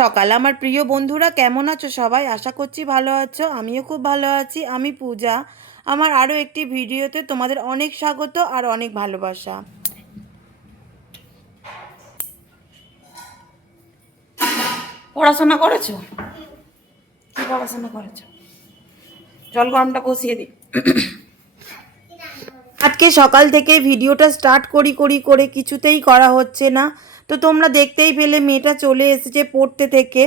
সকাল। আমার প্রিয় বন্ধুরা কেমন আছো সবাই? আশা করছি ভালো আছো আমিও খুব ভালো আছি। আমি পূজা। আমার আরও একটি ভিডিওতে তোমাদের অনেক স্বাগত আর অনেক ভালোবাসা। পড়াশোনা করেছ? কি পড়াশোনা করেছ? জল গরমটা বসিয়ে দিই। আজকে সকাল থেকে ভিডিওটা স্টার্ট করি করি করে কিছুতেই করা হচ্ছে না। তো তোমরা দেখতেই পেলে মেয়েটা চলে এসেছে পড়তে থেকে।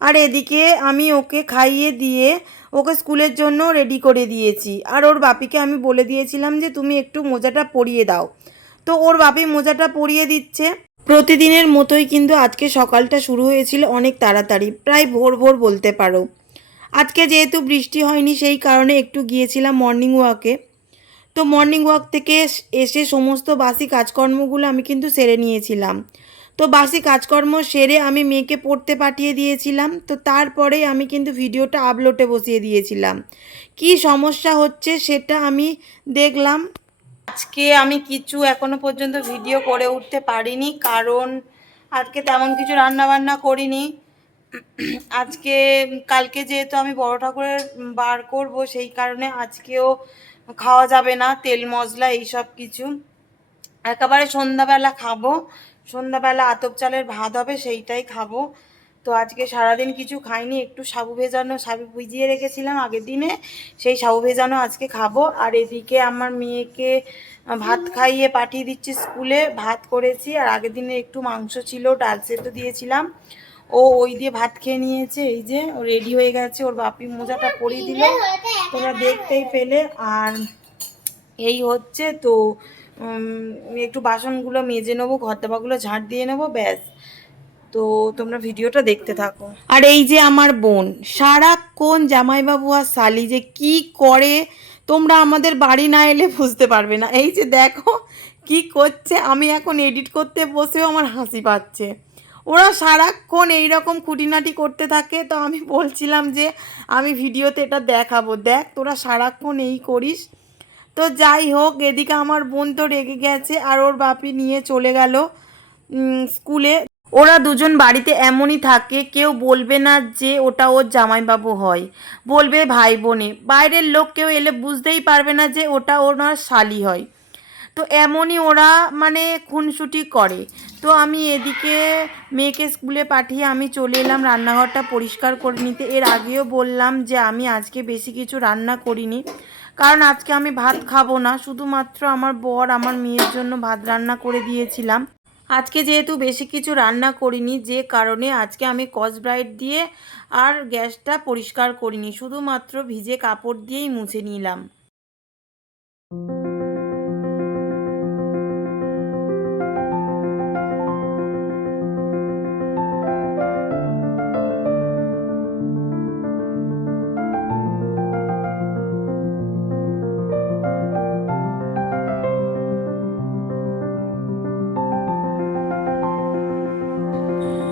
আর এদিকে আমি ওকে খাইয়ে দিয়ে ওকে স্কুলের জন্য রেডি করে দিয়েছি। আর ওর বাপিকে আমি বলে দিয়েছিলাম যে, তুমি একটু মোজাটা পরিয়ে দাও। তো ওর বাপি মোজাটা পরিয়ে দিচ্ছে। প্রতিদিনের মতোই কিন্তু আজকে সকালটা শুরু হয়েছিল অনেক তাড়াতাড়ি, প্রায় ভোর ভোর বলতে পারো। আজকে যেহেতু বৃষ্টি হয়নি, সেই কারণে একটু গিয়েছিলাম মর্নিং ওয়াকে তো মর্নিং ওয়াক থেকে এসে সমস্ত বাসি কাজকর্মগুলো আমি কিন্তু সেরে নিয়েছিলাম। তো বাসি কাজকর্ম সেরে আমি মেয়েকে পড়তে পাঠিয়ে দিয়েছিলাম। তো তারপরে আমি কিন্তু ভিডিওটা আপলোডে বসিয়ে দিয়েছিলাম। কি সমস্যা হচ্ছে সেটা আমি দেখলাম। আজকে আমি কিছু এখনও পর্যন্ত ভিডিও করে উঠতে পারিনি, কারণ আজকে তেমন কিছু রান্না বান্না করিনি। আজকে, কালকে যেহেতু আমি বড় ঠাকুরের বার করব, সেই কারণে আজকেও খাওয়া যাবে না, তেল মশলা এইসব কিছু। একেবারে সন্ধ্যাবেলা খাব সন্ধ্যাবেলা আতপ চালের ভাত হবে, সেইটাই খাব। তো আজকে সারাদিন কিছু খাইনি, একটু সাবু ভেজানো, সাবু ভিজিয়ে রেখেছিলাম আগের দিনে, সেই সাবু ভেজানো আজকে খাব। আর এদিকে আমার মেয়েকে ভাত খাইয়ে পাঠিয়ে দিচ্ছি স্কুলে, ভাত করেছি, আর আগের দিনে একটু মাংস ছিল, ডাল সেদ্ধ দিয়েছিলাম। ও ওই দিয়ে ভাত খেয়ে নিয়েছে, এই যে ও রেডি হয়ে গেছে, ওর বাপি মোজাটা পরিয়ে দিল। তোমরা দেখতেই পেলে, আর এই হচ্ছে তো একটু বাসনগুলো মেজে নেব ঘর দাবাগুলো ঝাড় দিয়ে নেব, ব্যাস। তো তোমরা ভিডিওটা দেখতে থাকো। আর এই যে আমার বোন সারাক্ষণ জামাইবাবু আর শালি যে কি করে, তোমরা আমাদের বাড়ি না এলে বুঝতে পারবে না। এই যে দেখো কি করছে, আমি এখন এডিট করতে বসেও আমার হাসি পাচ্ছে। ওরা সারাক্ষণ এই রকম খুঁটিনাটি করতে থাকে, তো আমি বলছিলাম যে আমি ভিডিওতে এটা দেখাবো। দেখ, তোরা সারাক্ষণ এই করিস তো যাই হোক, এদিকে আমার বোন তো রেগে গেছে আর ওর বাপি নিয়ে চলে গেল স্কুলে। ওরা দুজন বাড়িতে এমনই থাকে, কেউ বলবে না যে ওটা ওর জামাইবাবু হয়। বলবে ভাই বোনে, বাইরের লোক কেউ এলে বুঝতেই পারবে না যে ওটা ওনার শালি হয়। তো এমনই ওরা মানে খুনসুটি করে। তো আমি এদিকে মেয়েকে স্কুলে পাঠিয়ে আমি চলে এলাম রান্নাঘরটা পরিষ্কার করে নিতে। এর আগেও বললাম যে আমি আজকে বেশি কিছু রান্না করিনি। কারণ আজকে আমি ভাত খাব না, শুধুমাত্র আমার বর আমার মেয়ের জন্য ভাত রান্না করে দিয়েছিলাম। আজকে যেহেতু বেশি কিছু রান্না করিনি, যে কারণে আজকে আমি কসব্রাইট দিয়ে আর গ্যাসটা পরিষ্কার করিনি, শুধুমাত্র ভিজে কাপড় দিয়েই মুছে নিলাম।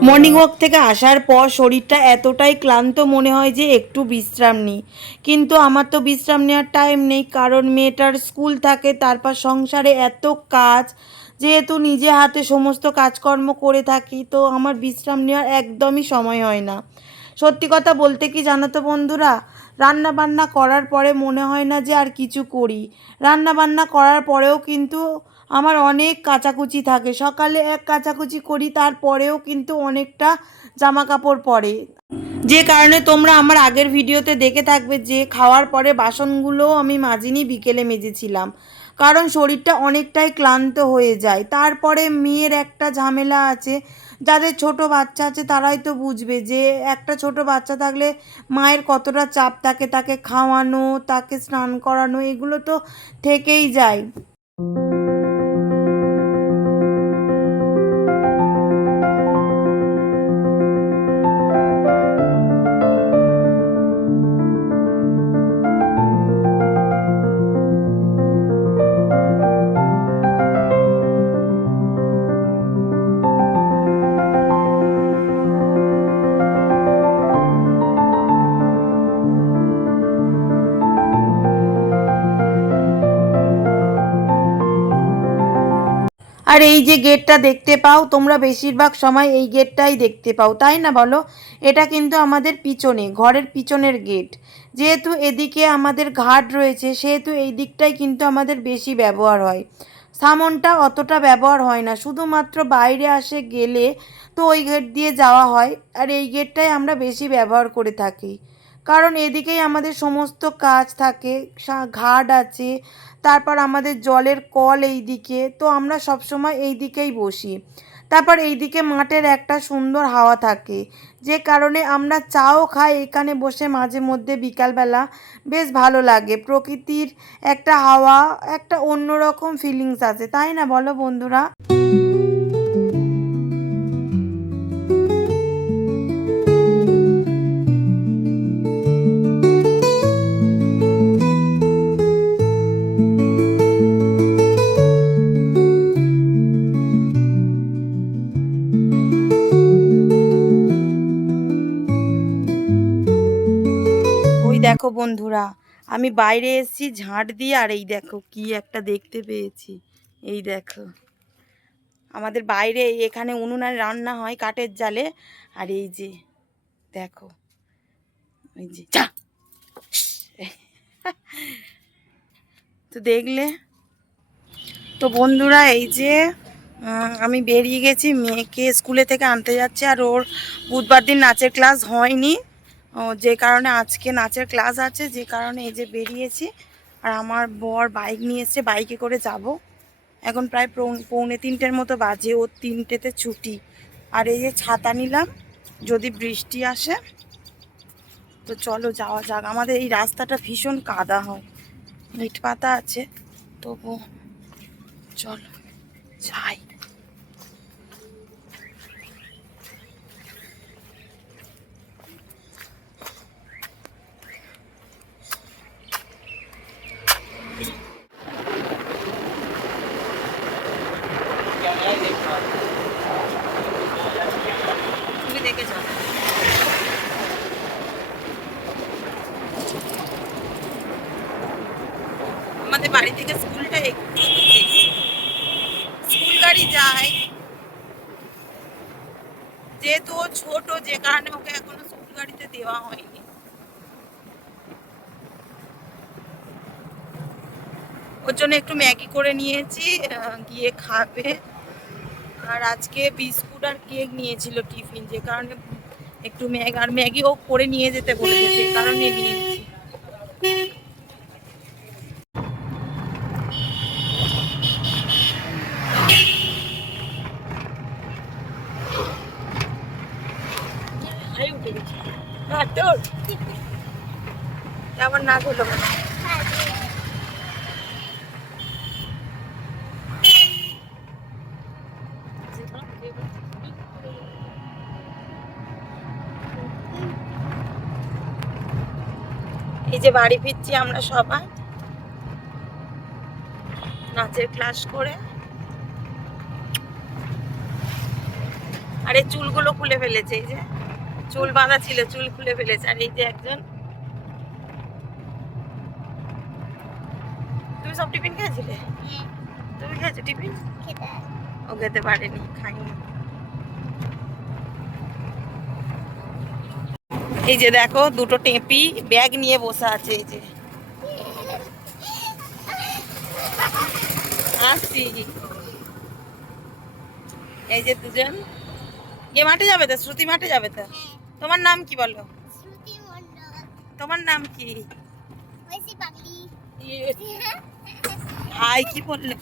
মর্নিং ওয়াক থেকে আসার পর শরীরটা এতটাই ক্লান্ত মনে হয় যে একটু বিশ্রাম নিই। কিন্তু আমার তো বিশ্রাম নেওয়ার টাইম নেই, কারণ মেয়েটার স্কুল থাকে, তারপর সংসারে এত কাজ, যেহেতু নিজে হাতে সমস্ত কাজকর্ম করে থাকি, তো আমার বিশ্রাম নেওয়ার একদমই সময় হয় না। সত্যি কথা বলতে কি জানো তো বন্ধুরা? রান্না বান্না করার পরে মনে হয় না যে আর কিছু করি। রান্না বান্না করার পরেও কিন্তু আমার অনেক কাচাকুচি থাকে। সকালে এক কাচাকুচি করি, তারপরেও কিন্তু অনেকটা জামা কাপড় পরে। যে কারণে তোমরা আমার আগের ভিডিওতে দেখে থাকবে যে খাওয়ার পরে বাসনগুলোও আমি মাজিনি বিকেলে মেজেছিলাম। কারণ শরীরটা অনেকটাই ক্লান্ত হয়ে যায়। তারপরে মেয়ের একটা ঝামেলা আছে। যাদের ছোট বাচ্চা আছে, তারাই তো বুঝবে যে একটা ছোট বাচ্চা থাকলে মায়ের কতটা চাপ থাকে, তাকে খাওয়ানো, তাকে স্নান করানো, এগুলো তো থেকেই যায়। আর এই যে গেটটা দেখতে পাও, তোমরা বেশিরভাগ সময় এই গেটটাই দেখতে পাও, তাই না বলো? এটা কিন্তু আমাদের পিছনে, ঘরের পিছনের গেট যেহেতু এদিকে আমাদের ঘাট রয়েছে, সেহেতু এই দিকটাই কিন্তু আমাদের বেশি ব্যবহার হয়। সামনটা অতটা ব্যবহার হয় না, শুধুমাত্র বাইরে আসে গেলে তো ওই গেট দিয়ে যাওয়া হয়, আর এই গেটটাই আমরা বেশি ব্যবহার করে থাকি। কারণ এদিকেই আমাদের সমস্ত কাজ থাকে ঘাট আছে, তারপর আমাদের জলের কল এই দিকে তো আমরা সবসময় এই দিকেই বসি। তারপর এইদিকে মাঠের একটা সুন্দর হাওয়া থাকে, যে কারণে আমরা চাও খাই এখানে বসে মাঝে মধ্যে বিকালবেলা, বেশ ভালো লাগে। প্রকৃতির একটা হাওয়া, একটা অন্যরকম ফিলিংস আছে, তাই না বলো বন্ধুরা? বন্ধুরা, আমি বাইরে এসেছি, ঝাঁট দিয়ে, আর এই দেখো কি একটা দেখতে পেয়েছি। এই দেখো। আমাদের বাইরে এই এখানে উনুনে রান্না হয় কাঠের জালে। আর এই যে, দেখো। ওই যে চা তো দেখলে? তো বন্ধুরা, এই যে আমি বেরিয়ে গেছি, মেয়েকে স্কুলে থেকে আনতে যাচ্ছে, আর ওর বুধবার দিন নাচের ক্লাস হয়নি। যে কারণে আজকে নাচের ক্লাস আছে, যে কারণে এই যে বেরিয়েছি। আর আমার বর বাইক নিয়ে এসছে বাইকে করে যাব। এখন প্রায় পৌন- তিনটের মতো বাজে ওর তিনটেতে ছুটি। আর এই যে ছাতা নিলাম, যদি বৃষ্টি আসে, তো চলো যাওয়া যাক। আমাদের এই রাস্তাটা ভীষণ কাদা হয়। ইট পাতা আছে তবু চলো, যাই তুমি দেখে যাও আমাদের বাড়ি থেকে স্কুলটা একটু স্কুল গাড়ি যায়। যেহেতু ছোট, যে কারণে ওকে এখনও স্কুল গাড়িতে দেওয়া হয়নি। ওর জন্য একটু ম্যাগি করে নিয়েছি গিয়ে খাবে। আর আজকে বিস্কুট আর কেক নিয়েছিল টিফিন, যে কারণে একটু ম্যাগ, আর ম্যাগি ও করে নিয়ে যেতে বলেছে সেই কারণে নিয়েছি আমার না হলো এই যে বাড়ি ফিরছি আমরা সবাই। নাচের ক্লাস করে। আর এই চুলগুলো খুলে ফেলেছে এই যে। চুল বাঁধা ছিল চুল খুলে ফেলেছে। আর এই যে একজন। তুমি সব টিফিন খেয়েছিলে? তুমি খেয়েছো টিফিন? ও খেতে পারেনি খাইনি। এই যে দেখো দুটো টেপি ব্যাগ নিয়ে বসে আছে এই যে। আসছি। এই যে দুজন। কে মাঠে যাবে তো? শ্রুতি মাঠে যাবে তো? তোমার নাম কি বলো? তোমার নাম কি? হাই কি বললে?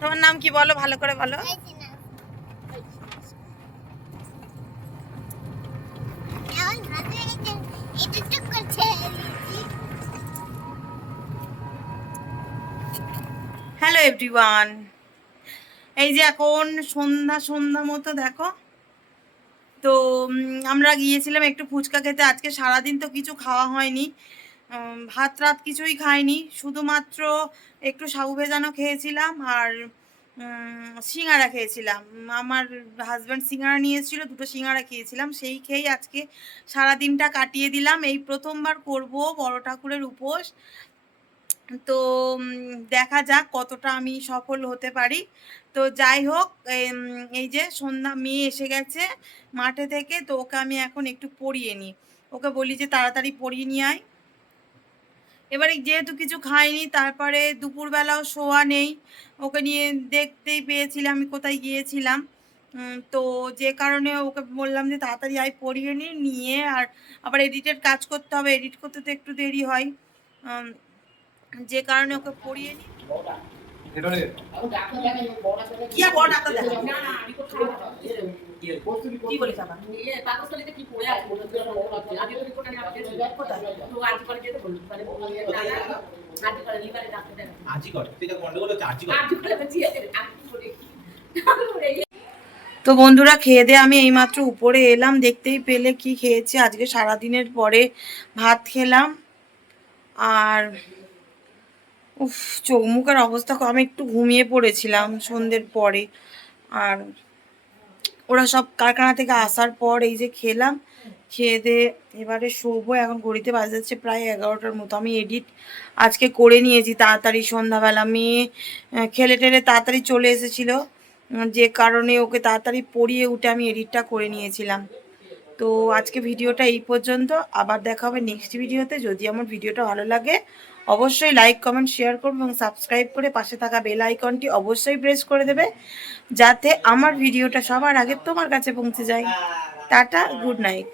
তোমার নাম কি বলো? ভালো করে বলো ঐশী না এমন ভাবে এটা এটা করছে হ্যালো এভরিওয়ান এই যে এখন সন্ধ্যা সন্ধ্যা মতো, দেখো। তো আমরা গিয়েছিলাম একটু ফুচকা খেতে। আজকে সারাদিন তো কিছু খাওয়া হয়নি। ভাত, রাত কিছুই খাইনি। শুধুমাত্র একটু সাবু ভেজানো খেয়েছিলাম। আর সিঙ্গারা খেয়েছিলাম। আমার হাজব্যান্ড সিঙ্গারা নিয়ে এসেছিল দুটো সিঙ্গারা খেয়েছিলাম। সেই খেয়েই আজকে সারা দিনটা কাটিয়ে দিলাম। এই প্রথমবার করব বড় ঠাকুরের উপোস। তো দেখা যাক কতটা আমি সফল হতে পারি। তো যাই হোক এই যে সন্ধ্যা মেয়ে এসে গেছে মাঠে থেকে, তো ওকে আমি এখন একটু পড়িয়ে নিই। ওকে বলি যে তাড়াতাড়ি পড়িয়ে নিয়ে আয়। এবারে যেহেতু কিছু খাইনি, তারপরে দুপুরবেলাও শোয়া নেই। ওকে নিয়ে দেখতেই পেয়েছিলাম আমি কোথায় গিয়েছিলাম। তো যে কারণে ওকে বললাম যে তাড়াতাড়ি আই পড়িয়ে নিই নিয়ে আর আবার এডিটের কাজ করতে হবে। এডিট করতে তো একটু দেরি হয়। যে কারণে ওকে পড়িয়ে নি কি আর বড় ডাক্তার দেখাবো? কি বলিস আবার? আজই করে তুই গন্ডগোল হচ্ছে আজই করে তো বন্ধুরা খেয়ে দিয়ে আমি এইমাত্র উপরে এলাম দেখতেই পেলে কি খেয়েছি। আজকে সারাদিনের পরে ভাত খেলাম আর উফ, চোখ মুখের অবস্থা আমি একটু ঘুমিয়ে পড়েছিলাম সন্ধ্যের পরে। আর ওরা সব কারখানা থেকে আসার পর এই যে খেলাম, খেয়ে দিয়ে এবারে শোবো। এখন ঘড়িতে বাজে যাচ্ছে প্রায় এগারোটার মতো। আমি এডিট আজকে করে নিয়েছি তাড়াতাড়ি সন্ধ্যাবেলা। মেয়ে খেলে টেলে তাড়াতাড়ি চলে এসেছিল। যে কারণে ওকে তাড়াতাড়ি পড়িয়ে উঠে আমি এডিটটা করে নিয়েছিলাম। তো আজকে ভিডিওটা এই পর্যন্ত। আবার দেখা হবে নেক্সট ভিডিওতে যদি আমার ভিডিওটা ভালো লাগে অবশ্যই লাইক কমেন্ট শেয়ার করবে এবং সাবস্ক্রাইব করে পাশে থাকা বেল আইকনটি অবশ্যই প্রেস করে দেবে যাতে আমার ভিডিওটা সবার আগে তোমার কাছে পৌঁছে যায়। Tata good night